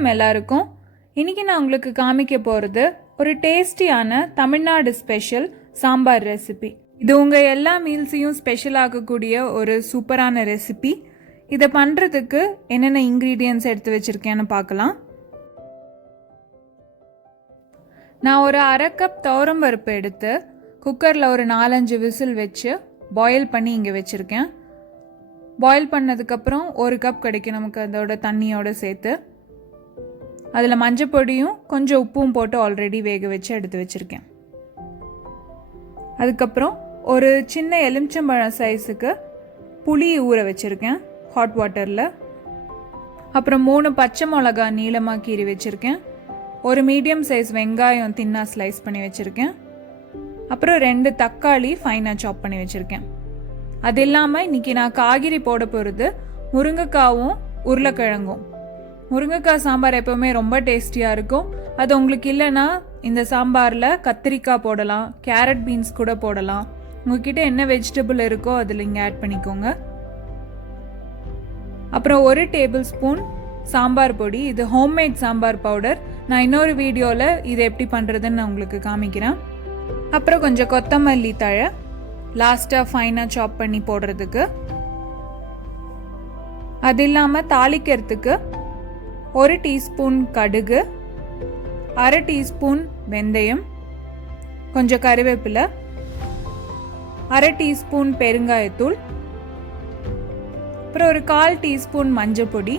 வணக்கம் எல்லாருக்கும். இன்னைக்கு நான் உங்களுக்கு காமிக்க போகிறது ஒரு டேஸ்டியான தமிழ்நாடு ஸ்பெஷல் சாம்பார் ரெசிபி. இது உங்கள் எல்லா மீல்ஸையும் ஸ்பெஷல் ஆகக்கூடிய ஒரு சூப்பரான ரெசிபி. இதை பண்ணுறதுக்கு என்னென்ன இன்க்ரீடியன்ட்ஸ் எடுத்து வச்சுருக்கேன்னு பார்க்கலாம். நான் ஒரு 1/2 கப் துவரம்பருப்பு எடுத்து குக்கரில் ஒரு 4-5 விசில் வச்சு பாயில் பண்ணி இங்கே வச்சுருக்கேன். பாயில் பண்ணதுக்கப்புறம் 1 கப் கிடைக்கும் நமக்கு அதோட தண்ணியோடு சேர்த்து. அதில் மஞ்சள் பொடியும் கொஞ்சம் உப்பும் போட்டு ஆல்ரெடி வேக வச்சு எடுத்து வச்சுருக்கேன். அதுக்கப்புறம் ஒரு சின்ன எலுமிச்சம்பழம் சைஸுக்கு புளி ஊற வச்சுருக்கேன் ஹாட் வாட்டரில். அப்புறம் 3 பச்சை மிளகா நீளமாக கீறி வச்சுருக்கேன். ஒரு மீடியம் சைஸ் வெங்காயம் தின்னா ஸ்லைஸ் பண்ணி வச்சுருக்கேன். அப்புறம் 2 தக்காளி ஃபைனாக சாப் பண்ணி வச்சுருக்கேன். அது இல்லாமல் இன்றைக்கி நான் காய்கறி போட போகிறது முருங்கைக்காவும் உருளைக்கிழங்கும். முருங்கைக்காய் சாம்பார் எப்போவுமே ரொம்ப டேஸ்டியாக இருக்கும். அது உங்களுக்கு இல்லைன்னா இந்த சாம்பாரில் கத்திரிக்காய் போடலாம், கேரட் பீன்ஸ் கூட போடலாம். உங்ககிட்ட என்ன வெஜிடபிள் இருக்கோ அதில் இங்கே ஆட் பண்ணிக்கோங்க. அப்புறம் 1 டேபிள் ஸ்பூன் சாம்பார் பொடி. இது ஹோம்மேட் சாம்பார் பவுடர். நான் இன்னொரு வீடியோவில் இதை எப்படி பண்ணுறதுன்னு நான் உங்களுக்கு காமிக்கிறேன். அப்புறம் கொஞ்சம் கொத்தமல்லி தழை லாஸ்ட்டாக ஃபைனாக சாப் பண்ணி போடுறதுக்கு. அது இல்லாமல் தாளிக்கிறதுக்கு 1 டீஸ்பூன் கடுகு, 1/2 டீஸ்பூன் வெந்தயம், கொஞ்சம் கறிவேப்பிலை, 1/2 டீஸ்பூன் பெருங்காயத்தூள், அப்புறம் ஒரு 1/4 டீஸ்பூன் மஞ்சள் பொடி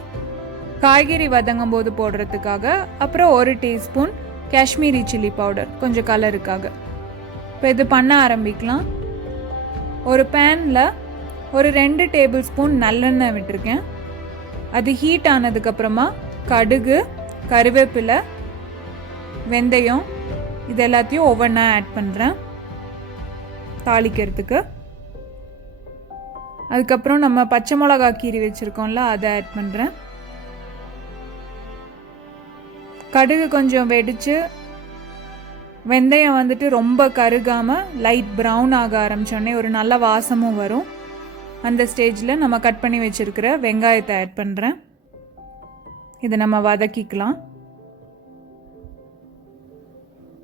காய்கறி வதங்கும் போது போடுறதுக்காக. அப்புறம் 1 டீஸ்பூன் காஷ்மீரி சில்லி பவுடர் கொஞ்சம் கலருக்காக. இப்போ இது பண்ண ஆரம்பிக்கலாம். ஒரு பேனில் ஒரு 2 டேபிள் ஸ்பூன் நல்லெண்ணெய் விட்டுருக்கேன். அது ஹீட் ஆனதுக்கப்புறமா கடுகு, கருவேப்பிலை, வெந்தயம் இது எல்லாத்தையும் ஒவ்வொன்றா ஆட் பண்ணுறேன் தாளிக்கிறதுக்கு. அதுக்கப்புறம் நம்ம பச்சை மிளகா கீரி வச்சுருக்கோம்ல அதை ஆட் பண்ணுறேன். கடுகு கொஞ்சம் வெடித்து வெந்தயம் வந்துட்டு ரொம்ப கருகாமல் லைட் ப்ரௌன் ஆக ஆரம்பித்தோடனே ஒரு நல்ல வாசமும் வரும். அந்த ஸ்டேஜில் நம்ம கட் பண்ணி வச்சுருக்கிற வெங்காயத்தை ஆட் பண்ணுறேன். இதை நம்ம வதக்கிக்கலாம்.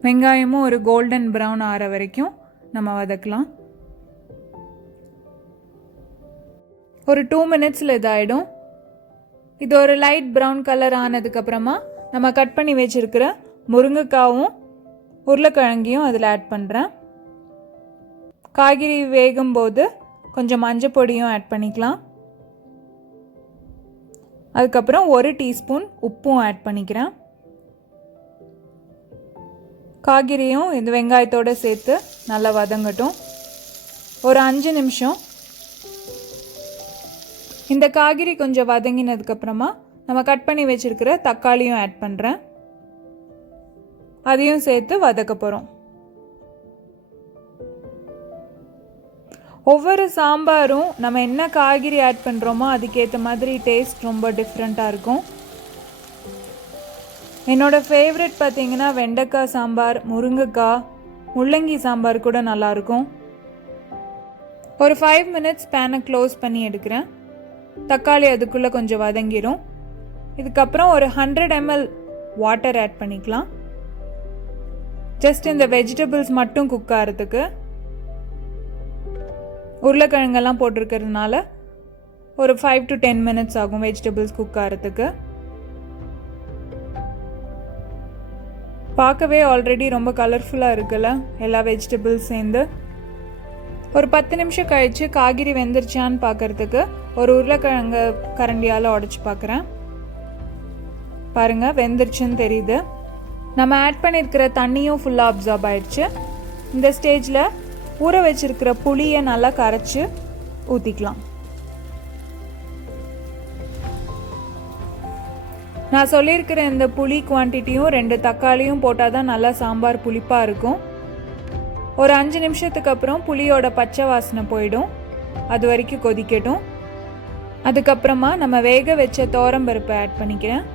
வெங்காயமும் ஒரு கோல்டன் ப்ரௌன் ஆகிற வரைக்கும் நம்ம வதக்கலாம். ஒரு 2 மினிட்ஸில் இதாகிடும். இது ஒரு லைட் ப்ரௌன் கலர் ஆனதுக்கப்புறமா நம்ம கட் பண்ணி வச்சுருக்கிற முருங்கைக்காவும் உருளைக்கிழங்கையும் அதில் ஆட் பண்ணுறேன். காய்கறி வேகும்போது கொஞ்சம் மஞ்சள் பொடியும் ஆட் பண்ணிக்கலாம். அதுக்கப்புறம் 1 டீஸ்பூன் உப்பும் ஆட் பண்ணிக்கிறேன். காய்கறியும் இந்த வெங்காயத்தோடு சேர்த்து நல்லா வதங்கட்டும். ஒரு 5 நிமிஷம் இந்த காய்கறி கொஞ்சம் வதங்கினதுக்கப்புறமா நம்ம கட் பண்ணி வச்சுருக்கிற தக்காளியும் ஆட் பண்ணுறேன். அதையும் சேர்த்து வதக்க போகிறோம். ஒவ்வொரு சாம்பாரும் நம்ம என்ன காய்கறி ஆட் பண்ணுறோமோ அதுக்கேற்ற மாதிரி டேஸ்ட் ரொம்ப டிஃப்ரெண்ட்டாக இருக்கும். என்னோடய ஃபேவரெட் பார்த்திங்கன்னா வெண்டைக்காய் சாம்பார், முருங்கைக்காய், முள்ளங்கி சாம்பார் கூட நல்லாயிருக்கும். ஒரு 5 மினிட்ஸ் பேனை க்ளோஸ் பண்ணி எடுக்கிறேன். தக்காளி அதுக்குள்ளே கொஞ்சம் வதங்கிடும். இதுக்கப்புறம் ஒரு 100 ml வாட்டர் ஆட் பண்ணிக்கலாம். ஜஸ்ட் இந்த வெஜிடபிள்ஸ் மட்டும் குக் ஆகிறதுக்கு. உருளைக்கிழங்கெல்லாம் போட்டிருக்கிறதுனால ஒரு 5 to 10 மினிட்ஸ் ஆகும் வெஜிடபிள்ஸ் குக் ஆகிறதுக்கு. பார்க்கவே ஆல்ரெடி ரொம்ப கலர்ஃபுல்லாக இருக்குல்ல எல்லா வெஜிடபிள்ஸ் சேர்ந்து. ஒரு 10 நிமிஷம் கழித்து காய்கறி வெந்துருச்சான்னு பார்க்குறதுக்கு ஒரு உருளைக்கிழங்கு கரண்டியால் உடச்சி பார்க்குறேன். பாருங்கள் வெந்துருச்சுன்னு தெரியுது. நம்ம ஆட் பண்ணியிருக்கிற தண்ணியும் ஃபுல்லாக அப்சார்ப் ஆயிடுச்சு. இந்த ஸ்டேஜில் ஊற வச்சிருக்கிற புளியை நல்லா கரைச்சி ஊற்றிக்கலாம். நான் சொல்லியிருக்கிற இந்த புளி குவான்டிட்டியும் 2 தக்காளியும் போட்டால் தான் நல்லா சாம்பார் புளிப்பாக இருக்கும். ஒரு 5 நிமிஷத்துக்கு அப்புறம் புளியோட பச்சை வாசனை போயிடும். அது வரைக்கும் கொதிக்கட்டும். அதுக்கப்புறமா நம்ம வேக வச்ச துவரம்பருப்பை ஆட் பண்ணிக்கிறேன்.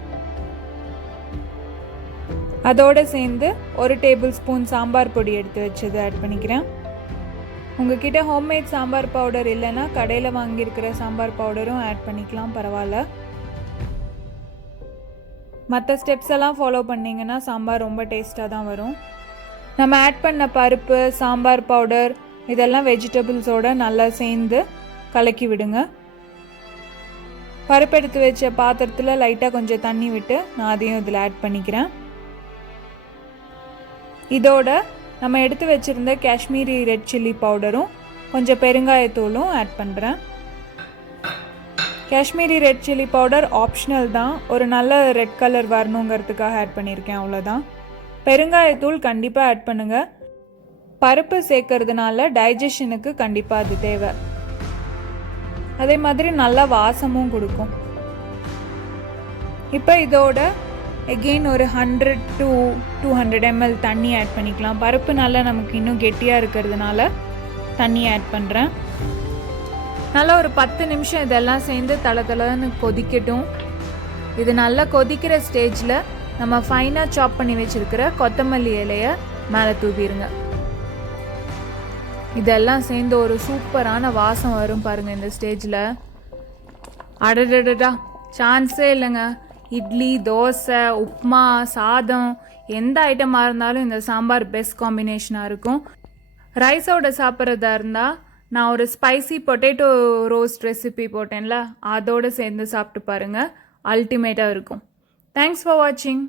அதோடு சேர்ந்து 1 டேபிள் ஸ்பூன் சாம்பார் பொடி எடுத்து வச்சது ஆட் பண்ணிக்கிறேன். உங்ககிட்ட ஹோம்மேட் சாம்பார் பவுடர் இல்லைன்னா கடையில் வாங்கியிருக்கிற சாம்பார் பவுடரும் ஆட் பண்ணிக்கலாம், பரவாயில்ல. மற்ற ஸ்டெப்ஸ் எல்லாம் ஃபாலோ பண்ணிங்கன்னா சாம்பார் ரொம்ப டேஸ்ட்டாக தான் வரும். நம்ம ஆட் பண்ண பருப்பு, சாம்பார் பவுடர் இதெல்லாம் வெஜிடபிள்ஸோடு நல்லா சேர்ந்து கலக்கி விடுங்க. பருப்பு எடுத்து வச்ச பாத்திரத்தில் லைட்டாக கொஞ்சம் தண்ணி விட்டு நான் அதையும் இதில் ஆட் பண்ணிக்கிறேன். இதோட நம்ம எடுத்து வச்சுருந்த காஷ்மீரி ரெட் சில்லி பவுடரும் கொஞ்சம் பெருங்காயத்தூளும் ஆட் பண்ணுறேன். Kashmiri red chilli powder optional தான், ஒரு நல்ல ரெட் கலர் வரணுங்கிறதுக்காக ஆட் பண்ணியிருக்கேன், அவ்வளோதான். பெருங்காயத்தூள் கண்டிப்பாக ஆட் பண்ணுங்கள். பருப்பு சேர்க்கறதுனால டைஜஷனுக்கு கண்டிப்பாக அது தேவை. அதே மாதிரி நல்லா வாசமும் கொடுக்கும். இப்போ இதோட எகெயின் ஒரு 100 to 200 ml தண்ணி ஆட் பண்ணிக்கலாம். பருப்பு நல்லா நமக்கு இன்னும் கெட்டியாக இருக்கிறதுனால தண்ணி ஆட் பண்ணுறேன். நல்லா ஒரு 10 நிமிஷம் இதெல்லாம் சேர்ந்து தளன்னு கொதிக்கட்டும். இது நல்லா கொதிக்கிற ஸ்டேஜில் நம்ம ஃபைனாக சாப் பண்ணி வச்சுருக்கிற கொத்தமல்லி இலையை மேலே தூவிடுங்க. இதெல்லாம் சேர்ந்து ஒரு சூப்பரான வாசம் வரும் பாருங்கள் இந்த ஸ்டேஜில். அடடடா, சான்ஸே இல்லைங்க. இட்லி, தோசை, உப்மா, சாதம் எந்த ஐட்டமாக இருந்தாலும் இந்த சாம்பார் பெஸ்ட் காம்பினேஷனாக இருக்கும். ரைஸோட சாப்பிட்றதா இருந்தால் நான் ஒரு ஸ்பைசி பொட்டேட்டோ ரோஸ்ட் ரெசிபி போட்டேன்ல, அதோடு சேர்ந்து சாப்பிட்டு பாருங்கள், அல்டிமேட்டாக இருக்கும். தேங்க்ஸ் ஃபார் வாட்சிங்.